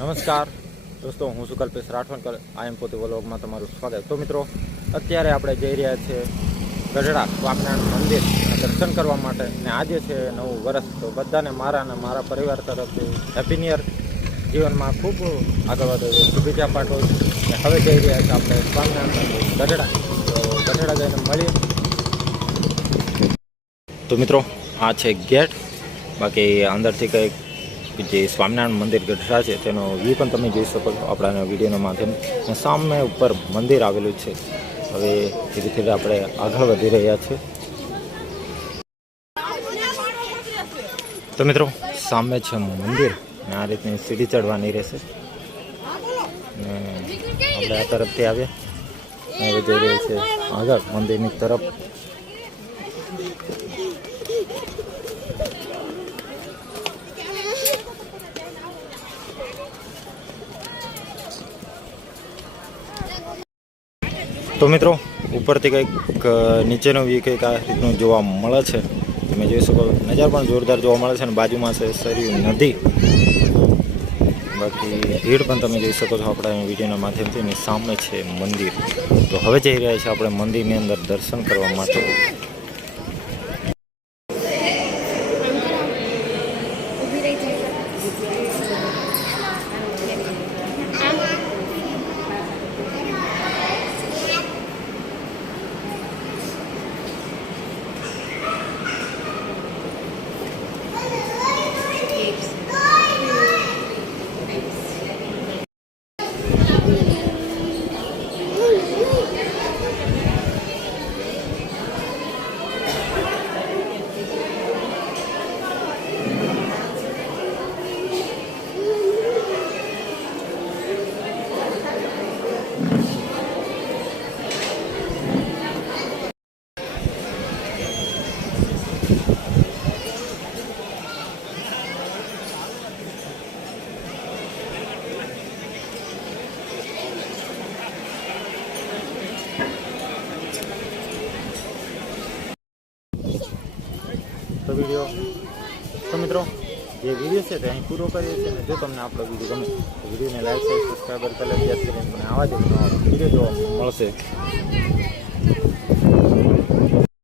નમસ્કાર. દોસ્તો, હું શું કલ્પેશ રાઠવણકર આઈ એમ પોતે વલોગમાં તમારું સ્વાગત. તો મિત્રો, અત્યારે આપણે જઈ રહ્યા છીએ ગઢડા સ્વામિનારાયણ મંદિર દર્શન કરવા માટે. ને આજે છે નવું વર્ષ તો બધાને મારા અને મારા પરિવાર તરફથી હેપી ન્યુ જીવનમાં ખૂબ આગળ વધે શુભેચ્છા પાઠવું છું. હવે જઈ રહ્યા છે આપણે સ્વામિનારાયણ મંદિર, ગઢડા. તો ગઢડા જઈને મળીએ. તો મિત્રો, આ છે ગેટ. બાકી અંદરથી કંઈક જે સ્વામિનારાયણ મંદિર ગઢડા છે, તેનો વ્યૂ પણ તમે જોઈ શકો છો આપણા વિડીયોના માધ્યમ સામે ઉપર મંદિર આવેલું છે. હવે ધીરે ધીરે આપણે આગળ વધી રહ્યા છીએ. તો મિત્રો, સામે છે મંદિર અને આ રીતની સીડી ચડવાની રહેશે. ને આપણે આ તરફથી આવ્યા હવે જઈ રહ્યા આગળ મંદિરની તરફ. તો મિત્રો, ઉપરથી કંઈક નીચેનો વ્યૂ કંઈક આ રીતનું જોવા મળે છે. તમે જોઈ શકો, નજાર પણ જોરદાર જોવા મળે છે અને બાજુમાં છે સરયુ નદી. બાકી ભીડ પણ તમે જોઈ શકો છો આપણા વિડીયોના માધ્યમથી સામે છે મંદિર. તો હવે જઈ રહ્યા છીએ આપણે મંદિરની અંદર દર્શન કરવા માટે. તો વીડિયો તો મિત્રો, જે વીડિયો છે તે અહીં પૂરો કરીએ છીએ અને જો તમને આપણો વીડિયો ગમે, તો વિડીયોને લાઈક શેર સબસ્ક્રાઈબર કરી યાદ કરીને મને આવા જ વીડિયો જોવા મળશે.